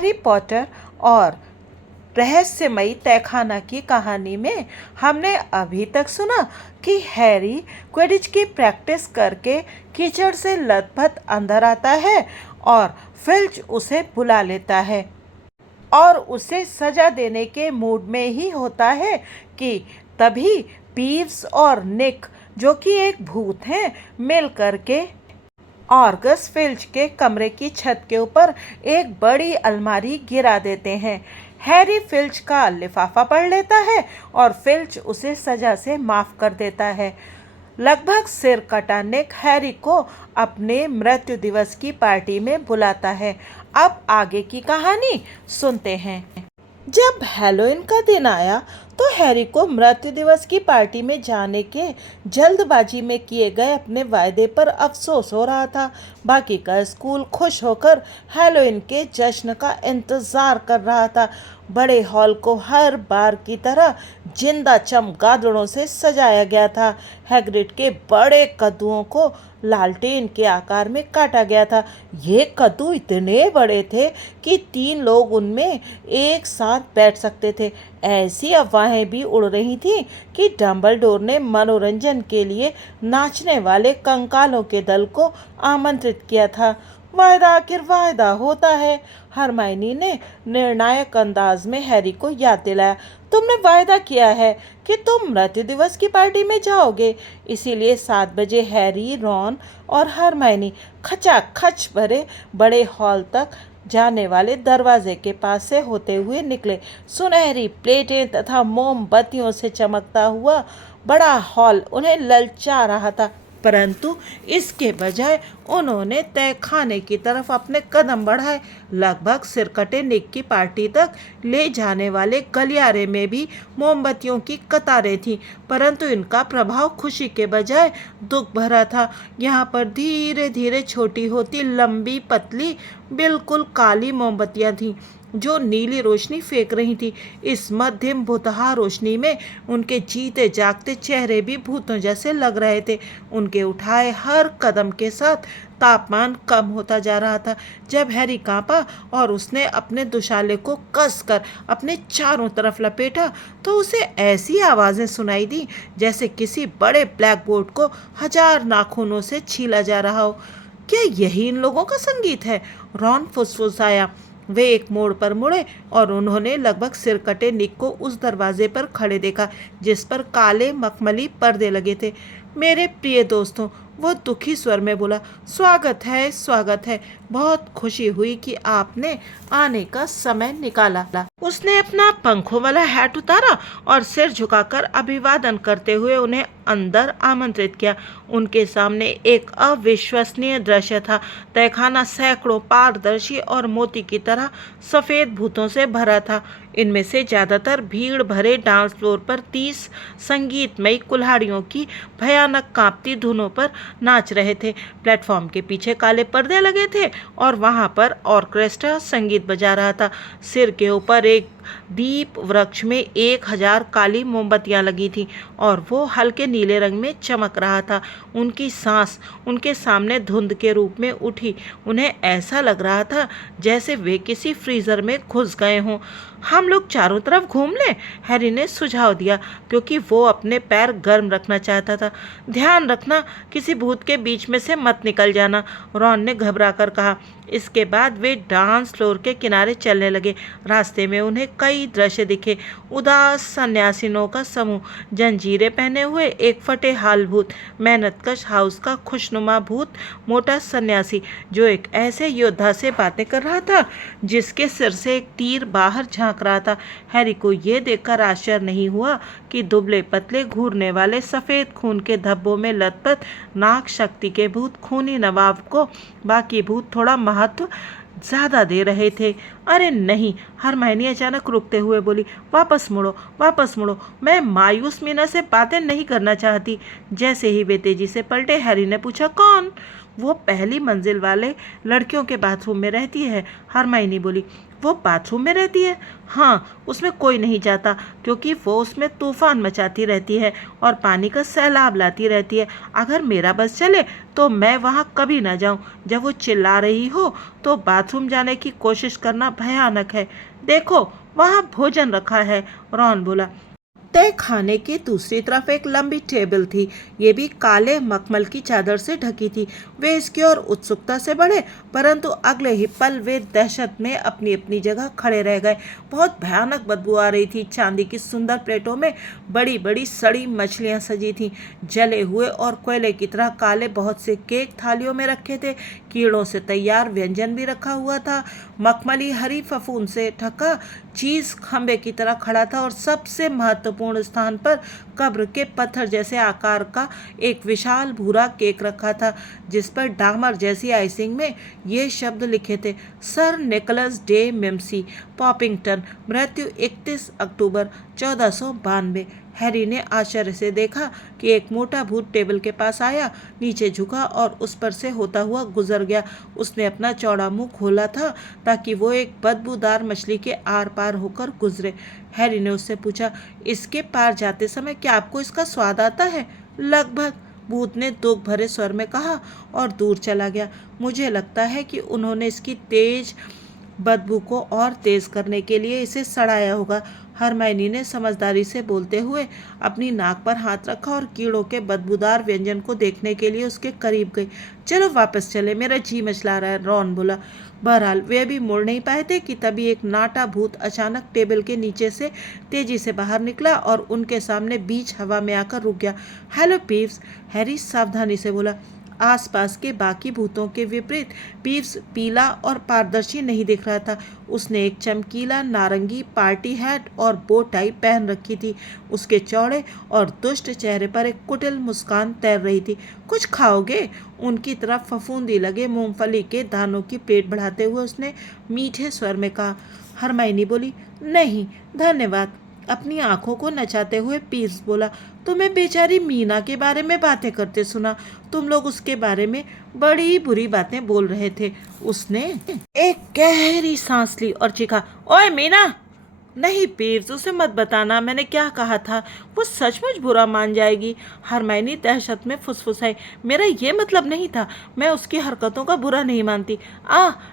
Harry Potter और रहस्यमयी तहखाना की कहानी में हमने अभी तक सुना कि हैरी क्विडिच की प्रैक्टिस करके कीचड़ से लथपथ अंदर आता है और फिल्च उसे बुला लेता है और उसे सजा देने के मूड में ही होता है कि तभी पीव्स और निक, जो कि एक भूत हैं, मिल करके ऑर्गस फिल्च के कमरे की छत के ऊपर एक बड़ी अलमारी गिरा देते हैं। हैरी फिल्च का लिफाफा पढ़ लेता है और फिल्च उसे सजा से माफ कर देता है। लगभग सिर कटा निक हैरी को अपने मृत्यु दिवस की पार्टी में बुलाता है। अब आगे की कहानी सुनते हैं। जब हैलोवीन का दिन आया तो हैरी को मृत्यु दिवस की पार्टी में जाने के जल्दबाजी में किए गए अपने वायदे पर अफसोस हो रहा था। बाकी का स्कूल खुश होकर हैलोवीन के जश्न का इंतज़ार कर रहा था। बड़े हॉल को हर बार की तरह जिंदा चमगादड़ों से सजाया गया था। हैग्रिड के बड़े कद्दुओं को लालटेन के आकार में काटा गया था। ये कद्दू इतने बड़े थे कि 3 लोग उनमें एक साथ बैठ सकते थे। ऐसी अफवाहें भी उड़ रही थीं कि डंबलडोर ने मनोरंजन के लिए नाचने वाले कंकालों के दल को आमंत्रित किया था। वायदा आखिर वायदा होता है, हरमाइनी ने निर्णायक अंदाज में हैरी को याद दिलाया। तुमने वायदा किया है कि तुम मृत्यु दिवस की पार्टी में जाओगे, इसीलिए 7 बजे हैरी, रॉन और हरमाइनी खचाखच भरे बड़े हॉल तक जाने वाले दरवाजे के पास से होते हुए निकले। सुनहरी प्लेटें तथा मोमबत्तियों से चमकता हुआ बड़ा हॉल उन्हें ललचा रहा था, परंतु इसके बजाय उन्होंने तहखाने की तरफ अपने कदम बढ़ाए। लगभग सिरकटे निक की पार्टी तक ले जाने वाले गलियारे में भी मोमबत्तियों की कतारें थीं, परंतु इनका प्रभाव खुशी के बजाय दुख भरा था। यहाँ पर धीरे धीरे छोटी होती लंबी पतली बिल्कुल काली मोमबत्तियाँ थीं जो नीली रोशनी फेंक रही थी। इस मध्यम भुतहा रोशनी में उनके जीते जागते चेहरे भी भूतों जैसे लग रहे थे। उनके उठाए हर कदम के साथ तापमान कम होता जा रहा था। जब हैरी कांपा और उसने अपने दुशाले को कसकर अपने चारों तरफ लपेटा तो उसे ऐसी आवाज़ें सुनाई दी जैसे किसी बड़े ब्लैक बोर्ड को 1000 नाखूनों से छीला जा रहा हो। क्या यही इन लोगों का संगीत है? रॉन फुसफुसाया। वे एक मोड़ पर मुड़े और उन्होंने लगभग सिरकटे निक को उस दरवाजे पर खड़े देखा जिस पर काले मखमली पर्दे लगे थे। मेरे प्रिय दोस्तों, वो दुखी स्वर में बोला, स्वागत है, स्वागत है। बहुत खुशी हुई कि आपने आने का समय निकाला। उसने अपना पंखों वाला हैट उतारा और सिर झुकाकर अभिवादन करते हुए उन्हें अंदर आमंत्रित किया। उनके सामने एक अविश्वसनीय दृश्य था। तहखाना सैकड़ों पारदर्शी और मोती की तरह सफ़ेद भूतों से भरा था। इनमें से ज़्यादातर भीड़ भरे डांस फ्लोर पर 30 संगीतमयी कुल्हाड़ियों की भयानक कांपती धुनों पर नाच रहे थे। प्लेटफॉर्म के पीछे काले पर्दे लगे थे और वहां पर ऑर्केस्ट्रा संगीत बजा रहा था। सिर के ऊपर एक दीप वृक्ष में 1000 काली मोमबत्तियां लगी थीं और वो हल्के नीले रंग में चमक रहा था। उनकी सांस उनके सामने धुंध के रूप में उठी। उन्हें ऐसा लग रहा था जैसे वे किसी फ्रीजर में घुस गए हों। हम लोग चारों तरफ घूम लें, हैरी ने सुझाव दिया, क्योंकि वो अपने पैर गर्म रखना चाहता था। ध्यान रखना, किसी भूत के बीच में से मत निकल जाना, रॉन ने घबरा कर कहा। इसके बाद वे डांस फ्लोर के किनारे चलने लगे। रास्ते में उन्हें कई दृश्य दिखे। उदास सन्यासिनों का समूह, जंजीरें पहने हुए एक फटे हाल भूत, मेहनतकश हाउस का खुशनुमा भूत, मोटा सन्यासी जो एक ऐसे योद्धा से बातें कर रहा था जिसके सिर से एक तीर बाहर झांक रहा था। हैरी को यह देखकर आश्चर्य नहीं हुआ कि दुबले पतले घूरने वाले सफ़ेद खून के धब्बों में लथपथ नाग शक्ति के भूत खूनी नवाब को बाकी भूत थोड़ा महत्व ज़्यादा दे रहे थे। अरे नहीं, हरमाइनी अचानक रुकते हुए बोली, वापस मुड़ो, वापस मुड़ो, मैं मायूस मीना से बातें नहीं करना चाहती। जैसे ही वे तेजी से पलटे, हैरी ने पूछा, कौन? वो पहली मंजिल वाले लड़कियों के बाथरूम में रहती है। हरमाइनी बोली। वो बाथरूम में रहती है? हाँ, उसमें कोई नहीं जाता क्योंकि वो उसमें तूफान मचाती रहती है और पानी का सैलाब लाती रहती है। अगर मेरा बस चले तो मैं वहाँ कभी ना जाऊँ। जब वो चिल्ला रही हो तो बाथरूम जाने की कोशिश करना भयानक है। देखो, वहाँ भोजन रखा है, रॉन बोला। तय खाने की दूसरी तरफ एक लंबी टेबल थी। ये भी काले मखमल की चादर से ढकी थी। वे इसकी ओर उत्सुकता से बढ़े, परंतु अगले ही पल वे दहशत में अपनी अपनी जगह खड़े रह गए। बहुत भयानक बदबू आ रही थी। चांदी की सुंदर प्लेटों में बड़ी बड़ी सड़ी मछलियां सजी थीं। जले हुए और कोयले की तरह काले बहुत से केक थालियों में रखे थे। कीड़ों से तैयार व्यंजन भी रखा हुआ था। मखमली हरी फफूंद से ढका चीज खंबे की तरह खड़ा था और सबसे महत्वपूर्ण स्थान पर कब्र के पत्थर जैसे आकार का एक विशाल भूरा केक रखा था, जिस पर डामर जैसी आइसिंग में ये शब्द लिखे थे, सर निकोलस डे मिम्सी, पॉपिंगटन, मृत्यु 31 अक्टूबर 1492। हैरी ने आश्चर्य से देखा कि एक मोटा भूत टेबल के पास आया, नीचे झुका और उस पर से होता हुआ गुजर गया। उसने अपना चौड़ा मुंह खोला था ताकि वो एक बदबूदार मछली के आर पार होकर गुजरे। हैरी ने उससे पूछा, इसके पार जाते समय क्या आपको इसका स्वाद आता है? लगभग, भूत ने दुख भरे स्वर में कहा और दूर चला गया। मुझे लगता है कि उन्होंने इसकी तेज बदबू को और तेज करने के लिए इसे सड़ाया होगा। हरमाइनी ने समझदारी से बोलते हुए अपनी नाक पर हाथ रखा और कीड़ों के बदबूदार व्यंजन को देखने के लिए उसके करीब गई। चलो वापस चले, मेरा जी मचला रहा है, रॉन बोला। बहरहाल वे अभी मुड़ नहीं पाए थे कि तभी एक नाटा भूत अचानक टेबल के नीचे से तेजी से बाहर निकला और उनके सामने बीच हवा में आकर रुक गया। हेलो पीव्स, हैरी सावधानी से बोला। आसपास के बाकी भूतों के विपरीत पीव्स पीला और पारदर्शी नहीं दिख रहा था। उसने एक चमकीला नारंगी पार्टी हैट और बो टाई पहन रखी थी। उसके चौड़े और दुष्ट चेहरे पर एक कुटिल मुस्कान तैर रही थी। कुछ खाओगे? उनकी तरफ फफूंदी लगे मूंगफली के दानों की प्लेट बढ़ाते हुए उसने मीठे स्वर में कहा। हरमाइनी बोली, नहीं धन्यवाद। अपनी आंखों को नचाते हुए पीव्स बोला, तुम्हें बेचारी मीना के बारे में बातें करते सुना। तुम लोग उसके बारे में बड़ी बुरी बातें बोल रहे थे। उसने एक गहरी सांस ली और चीखा, ओए मीना! नहीं पीव्स, उसे मत बताना मैंने क्या कहा था। वो सचमुच बुरा मान जाएगी। हरमाइनी दहशत में फुसफुसाई, मेरा ये मतलब नहीं था। मैं उसकी हरकतों का बुरा नहीं मानती।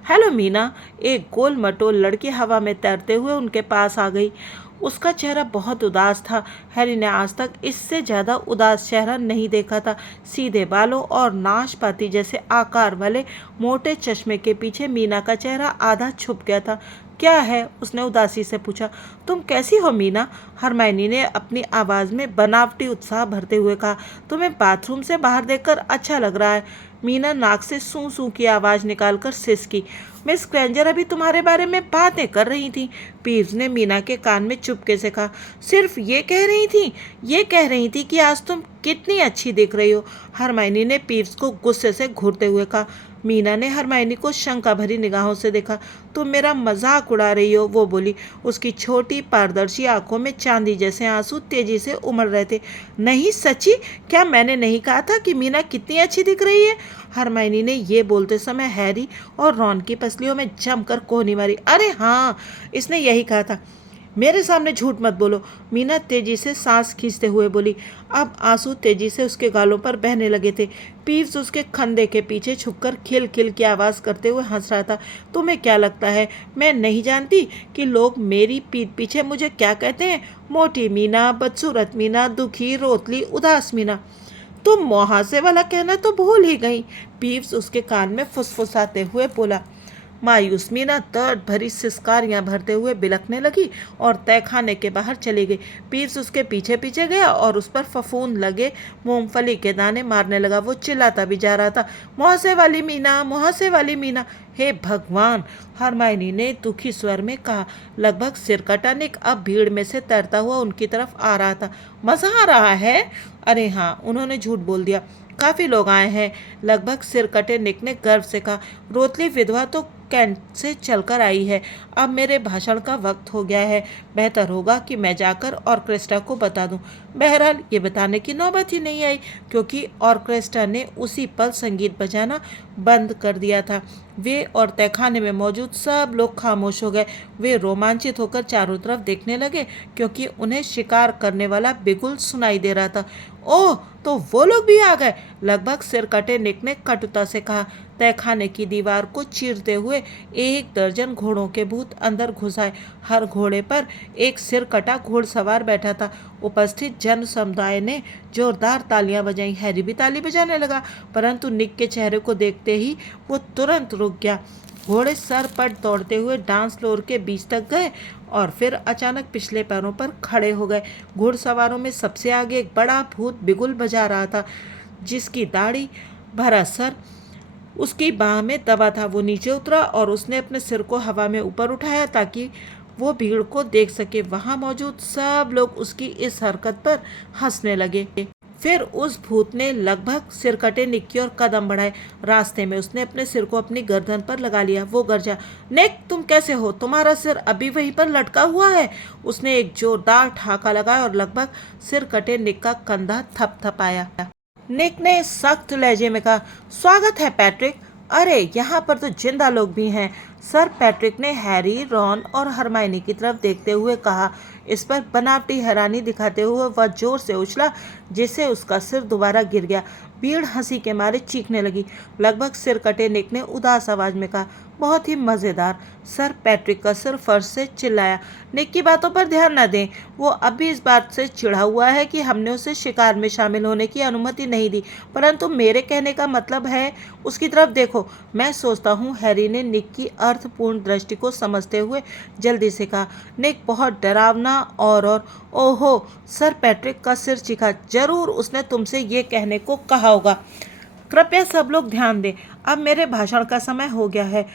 हेलो मीना! एक गोल मटोल लड़की हवा में तैरते हुए उनके पास आ गई। उसका चेहरा बहुत उदास था। हैरी ने आज तक इससे ज़्यादा उदास चेहरा नहीं देखा था। सीधे बालों और नाशपाती जैसे आकार वाले मोटे चश्मे के पीछे मीना का चेहरा आधा छुप गया था। क्या है? उसने उदासी से पूछा। तुम कैसी हो मीना? हरमाइनी ने अपनी आवाज़ में बनावटी उत्साह भरते हुए कहा। तुम्हें बाथरूम से बाहर देखकर अच्छा लग रहा है। मीना नाक से सूं सूं की आवाज़ निकालकर सिसकी। मिस ग्रेंजर अभी तुम्हारे बारे में बातें कर रही थी। पीव्स ने मीना के कान में चुपके से कहा। सिर्फ ये कह रही थी कि आज तुम कितनी अच्छी दिख रही हो। हरमाइनी ने पीव्स को गुस्से से घूरते हुए कहा। मीना ने हरमाइनी को शंका भरी निगाहों से देखा। तुम मेरा मजाक उड़ा रही हो, वो बोली। उसकी छोटी पारदर्शी आंखों में चांदी जैसे आंसू तेजी से उमड़ रहे थे। नहीं सच्ची, क्या मैंने नहीं कहा था कि मीना कितनी अच्छी दिख रही है? हरमाइनी ने ये बोलते समय हैरी और रॉन की पसलियों में जमकर कोहनी मारी। अरे हाँ, इसने यही कहा था। मेरे सामने झूठ मत बोलो, मीना तेजी से सांस खींचते हुए बोली। अब आंसू तेजी से उसके गालों पर बहने लगे थे। पीव्स उसके कंधे के पीछे छुपकर खिल खिल की आवाज़ करते हुए हंस रहा था। तुम्हें क्या लगता है मैं नहीं जानती कि लोग मेरी पीठ पीछे मुझे क्या कहते हैं? मोटी मीना, बदसूरत मीना, दुखी, रोतली, उदास मीना। तुम मुहासे वाला कहना तो भूल ही गई, पीव्स उसके कान में फुसफुसाते हुए बोला। मायूस मीना दर्द भरी सिसकारियां भरते हुए बिलखने लगी और तहखाने के बाहर चली गई। पीव्स उसके पीछे पीछे गया और उस पर फफूंद लगे मूंगफली के दाने मारने लगा। वो चिल्लाता भी जा रहा था, मुहासे वाली मीना, मुहासे वाली मीना। हे भगवान, हरमाइनी ने दुखी स्वर में कहा। लगभग सिरकटा निक अब भीड़ में से तैरता हुआ उनकी तरफ आ रहा था। मजा आ रहा है? अरे हाँ, उन्होंने झूठ बोल दिया। काफ़ी लोग आए हैं, लगभग सिर कटे निक ने गर्व से कहा। रोतली विधवा तो कैंट से चलकर आई है। अब मेरे भाषण का वक्त हो गया है। बेहतर होगा कि मैं जाकर ऑर्केस्ट्रा को बता दूं। बहरहाल ये बताने की नौबत ही नहीं आई, क्योंकि ऑर्केस्ट्रा ने उसी पल संगीत बजाना बंद कर दिया था। वे और तहखाने में मौजूद सब लोग खामोश हो गए। वे रोमांचित होकर चारों तरफ देखने लगे, क्योंकि उन्हें शिकार करने वाला बिगुल सुनाई दे रहा था। ओह, तो वो लोग भी आ गए, लगभग सिर कटे निक ने कटुता से कहा। तहखाने की दीवार को चीरते हुए 1 दर्जन घोड़ों के भूत अंदर घुस आए। हर घोड़े पर एक सिर कटा घोड़सवार बैठा था। उपस्थित जन समुदाय ने जोरदार तालियां बजाई। हैरी भी ताली बजाने लगा, परंतु निक के चेहरे को देखते ही वो तुरंत रुक गया। घोड़े सर पर दौड़ते हुए डांस फ्लोर के बीच तक गए और फिर अचानक पिछले पैरों पर खड़े हो गए। घुड़सवारों में सबसे आगे एक बड़ा भूत बिगुल बजा रहा था, जिसकी दाढ़ी भरा सर उसकी बाह में दबा था। वो नीचे उतरा और उसने अपने सिर को हवा में ऊपर उठाया ताकि वो भीड़ को देख सके। वहां मौजूद सब लोग उसकी इस हरकत पर हंसने लगे। फिर उस भूत ने लगभग सिर कटे निक की ओर कदम बढ़ाए। रास्ते में उसने अपने सिर को अपनी गर्दन पर लगा लिया। वो गरजा, निक तुम कैसे हो? तुम्हारा सिर अभी वहीं पर लटका हुआ है। उसने एक जोरदार ठाका लगाया और लगभग सिर कटे निक का कंधा थपथपाया। निक ने सख्त लहजे में कहा, स्वागत है पैट्रिक। अरे यहाँ पर तो जिंदा लोग भी हैं। सर पैट्रिक ने हैरी, रॉन और हरमाइनी की तरफ देखते हुए कहा। इस पर बनावटी हैरानी दिखाते हुए वह जोर से उछला, जिससे उसका सिर दोबारा गिर गया। भीड़ हंसी के मारे चीखने लगी। लगभग सिर कटे निक ने उदास आवाज में कहा, बहुत ही मज़ेदार। सर पैट्रिक का सिर फर्श से चिल्लाया, निक की बातों पर ध्यान न दें। वो अब भी इस बात से चिढ़ा हुआ है कि हमने उसे शिकार में शामिल होने की अनुमति नहीं दी, परंतु मेरे कहने का मतलब है उसकी तरफ देखो। मैं सोचता हूँ, हैरी ने निक की अर्थपूर्ण दृष्टि को समझते हुए जल्दी से कहा। निक बहुत डरावना और ओहो, सर पैट्रिक का सिर चीखा, जरूर उसने तुमसे ये कहने को कहा होगा। कृपया सब लोग ध्यान दें, अब मेरे भाषण का समय हो गया है,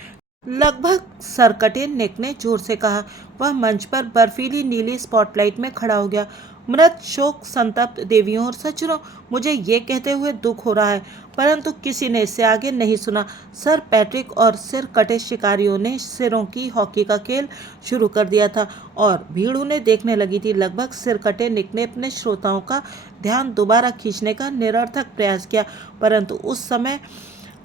लगभग सरकटे निक ने जोर से कहा। वह मंच पर बर्फीली नीली स्पॉटलाइट में खड़ा हो गया। मृत शोक संतप्त देवियों और सज्जनों, मुझे ये कहते हुए दुख हो रहा है, परंतु किसी ने इससे आगे नहीं सुना। सर पैट्रिक और सिर कटे शिकारियों ने सिरों की हॉकी का खेल शुरू कर दिया था और भीड़ उन्हें देखने लगी थी। लगभग सिर कटे निक ने अपने श्रोताओं का ध्यान दोबारा खींचने का निरर्थक प्रयास किया, परंतु उस समय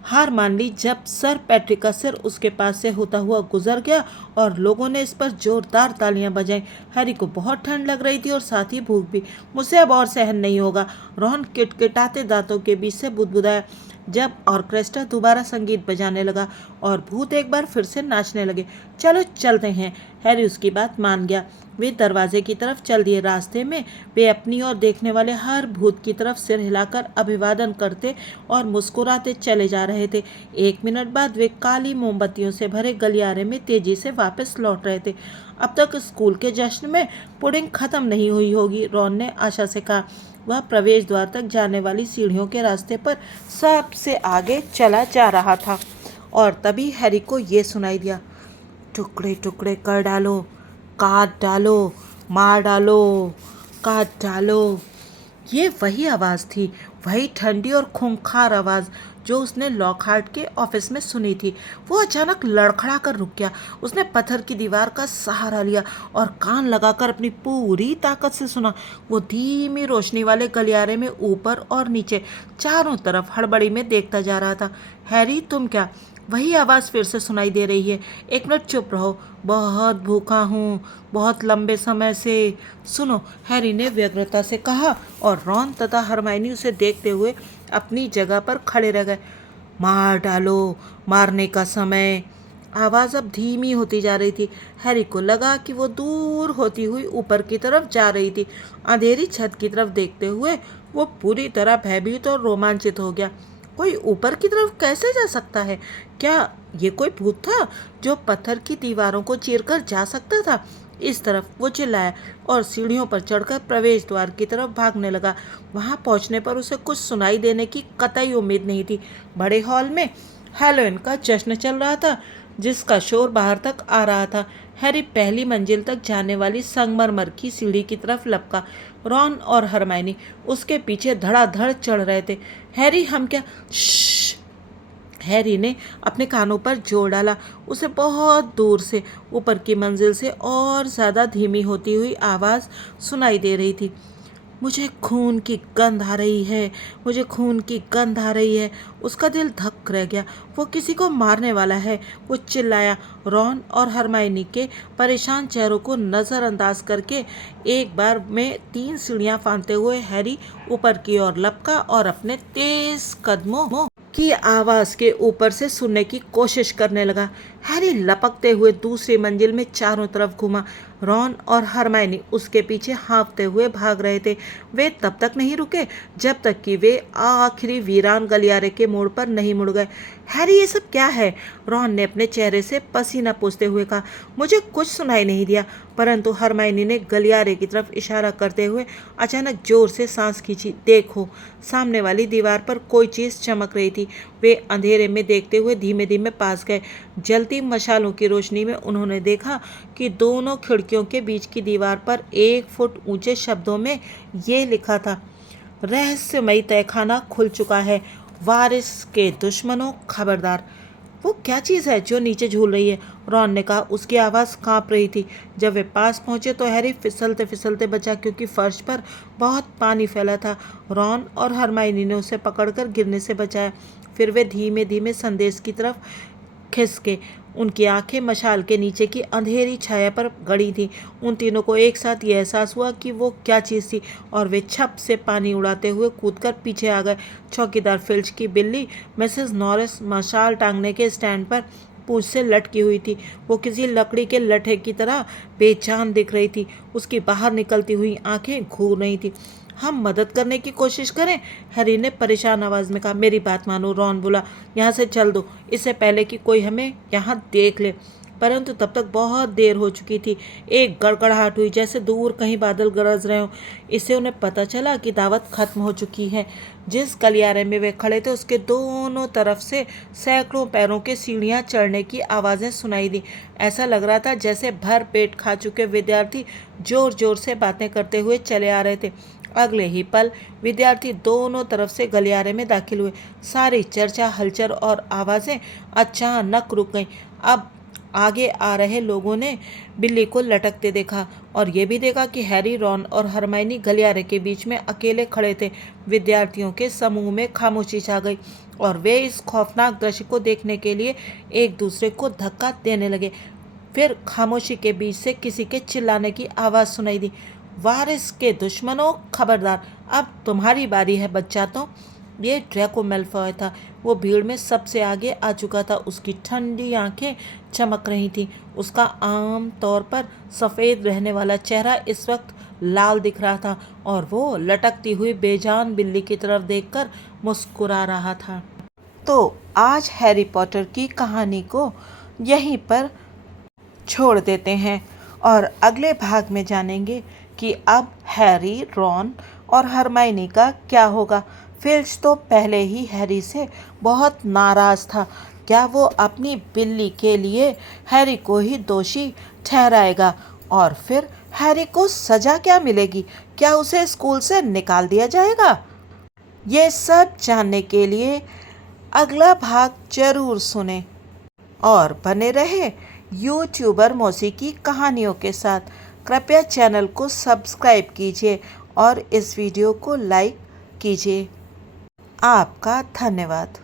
हार मान ली जब सर पैट्रिक का सिर उसके पास से होता हुआ गुजर गया और लोगों ने इस पर जोरदार तालियां बजाईं। हैरी को बहुत ठंड लग रही थी और साथ ही भूख भी। मुझसे अब और सहन नहीं होगा, रॉन किटकिटाते दांतों के बीच से बुदबुदाया। जब ऑर्केस्ट्रा दोबारा संगीत बजाने लगा और भूत एक बार फिर से नाचने लगे। चलो चलते हैं, हैरी उसकी बात मान गया। वे दरवाजे की तरफ चल दिए। रास्ते में वे अपनी ओर देखने वाले हर भूत की तरफ सिर हिलाकर अभिवादन करते और मुस्कुराते चले जा रहे थे। 1 मिनट बाद वे काली मोमबत्तियों से भरे गलियारे में तेजी से वापस लौट रहे थे। अब तक स्कूल के जश्न में पुडिंग खत्म नहीं हुई होगी, रॉन ने आशा से कहा। वह प्रवेश द्वार तक जाने वाली सीढ़ियों के रास्ते पर सबसे आगे चला जा रहा था और तभी हैरी को ये सुनाई दिया, टुकड़े टुकड़े कर डालो, काट डालो, मार डालो, काट डालो। ये वही आवाज़ थी, वही ठंडी और खूंखार आवाज़ जो उसने लॉकहार्ट के ऑफिस में सुनी थी। वो अचानक लड़खड़ा कर रुक गया। उसने पत्थर की दीवार का सहारा लिया और कान लगाकर अपनी पूरी ताकत से सुना। वो धीमी रोशनी वाले गलियारे में ऊपर और नीचे चारों तरफ हड़बड़ी में देखता जा रहा था। हैरी, तुम क्या? वही आवाज़ फिर से सुनाई दे रही है। 1 मिनट चुप रहो, बहुत भूखा हूँ, बहुत लंबे समय से। सुनो, हैरी ने व्यग्रता से कहा और रॉन तथा हरमाइनी उसे देखते हुए अपनी जगह पर खड़े रह गए। मार डालो, मारने का समय। आवाज़ अब धीमी होती जा रही थी। हैरी को लगा कि वो दूर होती हुई ऊपर की तरफ जा रही थी। अंधेरी छत की तरफ देखते हुए वो पूरी तरह भयभीत और रोमांचित हो गया। कोई ऊपर की तरफ कैसे जा सकता है? क्या ये कोई भूत था जो पत्थर की दीवारों को चीरकर जा सकता था? इस तरफ वो चिल्लाया और सीढ़ियों पर चढ़कर प्रवेश द्वार की तरफ भागने लगा। वहां पहुंचने पर उसे कुछ सुनाई देने की कतई उम्मीद नहीं थी। बड़े हॉल में हैलोवीन का जश्न चल रहा था। जिसका शोर बाहर तक आ रहा था। हैरी पहली मंजिल तक जाने वाली संगमरमर की सीढ़ी की तरफ लपका। रॉन और हरमाइनी उसके पीछे धड़ाधड़ चढ़ रहे थे। हैरी, हम क्या? श्श्श! हैरी ने अपने कानों पर जोर डाला। उसे बहुत दूर से, ऊपर की मंजिल से और ज़्यादा धीमी होती हुई आवाज़ सुनाई दे रही थी। मुझे खून की गंध आ रही है, मुझे खून की गंध आ रही है। उसका दिल धक रह गया। वो किसी को मारने वाला है, वो चिल्लाया। रॉन और हरमाइनी के परेशान चेहरों को नज़रअंदाज करके एक बार में 3 सीढ़ियाँ फांदते हुए हैरी ऊपर की ओर लपका और अपने तेज कदमों की आवाज़ के ऊपर से सुनने की कोशिश करने लगा। हैरी लपकते हुए दूसरी मंजिल में चारों तरफ घूमा। रॉन और हरमाइनी उसके पीछे हाँफते हुए भाग रहे थे। वे तब तक नहीं रुके जब तक कि वे आखिरी वीरान गलियारे के मोड़ पर नहीं मुड़ गए। हैरी, ये सब क्या है? रॉन ने अपने चेहरे से पसीना पोंछते हुए कहा। मुझे कुछ सुनाई नहीं दिया, परंतु हरमाइनी ने गलियारे की तरफ इशारा करते हुए अचानक जोर से सांस खींची। देखो, सामने वाली दीवार पर कोई चीज़ चमक रही थी। वे अंधेरे में देखते हुए धीमे धीमे पास गए। जलती मशालों की रोशनी में उन्होंने देखा कि दोनों खिड़कियों के बीच की दीवार पर 1 फुट ऊंचे शब्दों में ये लिखा था, रहस्यमयी तहखाना खुल चुका है, वारिस के दुश्मनों खबरदार। वो क्या चीज़ है जो नीचे झूल रही है? रॉन ने कहा। उसकी आवाज़ कांप रही थी। जब वे पास पहुंचे तो हैरी फिसलते फिसलते बचा, क्योंकि फर्श पर बहुत पानी फैला था। रॉन और हरमाइनी ने उसे पकड़कर गिरने से बचाया। फिर वे धीमे धीमे संदेश की तरफ खिसके। उनकी आंखें मशाल के नीचे की अंधेरी छाया पर गड़ी थीं। उन तीनों को एक साथ ये एहसास हुआ कि वो क्या चीज़ थी, और वे छप से पानी उड़ाते हुए कूदकर पीछे आ गए। चौकीदार फिल्च की बिल्ली मिसेस नॉरिस मशाल टांगने के स्टैंड पर पूंछ से लटकी हुई थी। वो किसी लकड़ी के लठे की तरह बेजान दिख रही थी। उसकी बाहर निकलती हुई आंखें घूर रही थी। हम मदद करने की कोशिश करें? हैरी ने परेशान आवाज़ में कहा। मेरी बात मानो, रॉन बोला। यहाँ से चल दो, इससे पहले कि कोई हमें यहाँ देख ले। परंतु तब तक बहुत देर हो चुकी थी। एक गड़गड़ाहट हुई, जैसे दूर कहीं बादल गरज रहे हों। इससे उन्हें पता चला कि दावत खत्म हो चुकी है। जिस गलियारे में वे खड़े थे उसके दोनों तरफ से सैकड़ों पैरों के सीढ़ियाँ चढ़ने की आवाज़ें सुनाई दी। ऐसा लग रहा था जैसे भर पेट खा चुके विद्यार्थी जोर जोर से बातें करते हुए चले आ रहे थे। अगले ही पल विद्यार्थी दोनों तरफ से गलियारे में दाखिल हुए। सारी चर्चा, हलचल और आवाज़ें अचानक रुक गईं। अब आगे आ रहे लोगों ने बिल्ली को लटकते देखा और ये भी देखा कि हैरी, रॉन और हरमाइनी गलियारे के बीच में अकेले खड़े थे। विद्यार्थियों के समूह में खामोशी छा गई और वे इस खौफनाक दृश्य को देखने के लिए एक दूसरे को धक्का देने लगे। फिर खामोशी के बीच से किसी के चिल्लाने की आवाज़ सुनाई दी। वारिस के दुश्मनों खबरदार, अब तुम्हारी बारी है बच्चातों। ये ड्रैको मैल्फॉय था। वो भीड़ में सबसे आगे आ चुका था। उसकी ठंडी आंखें चमक रही थीं। उसका आम तौर पर सफ़ेद रहने वाला चेहरा इस वक्त लाल दिख रहा था और वो लटकती हुई बेजान बिल्ली की तरफ देखकर मुस्कुरा रहा था। तो आज हैरी पॉटर की कहानी को यहीं पर छोड़ देते हैं और अगले भाग में जानेंगे कि अब हैरी, रॉन और हरमाइनी का क्या होगा। फिल्च तो पहले ही हैरी से बहुत नाराज़ था। क्या वो अपनी बिल्ली के लिए हैरी को ही दोषी ठहराएगा? और फिर हैरी को सज़ा क्या मिलेगी? क्या उसे स्कूल से निकाल दिया जाएगा? ये सब जानने के लिए अगला भाग जरूर सुने और बने रहे यूट्यूबर मौसी की कहानियों के साथ। कृपया चैनल को सब्सक्राइब कीजिए और इस वीडियो को लाइक कीजिए। आपका धन्यवाद।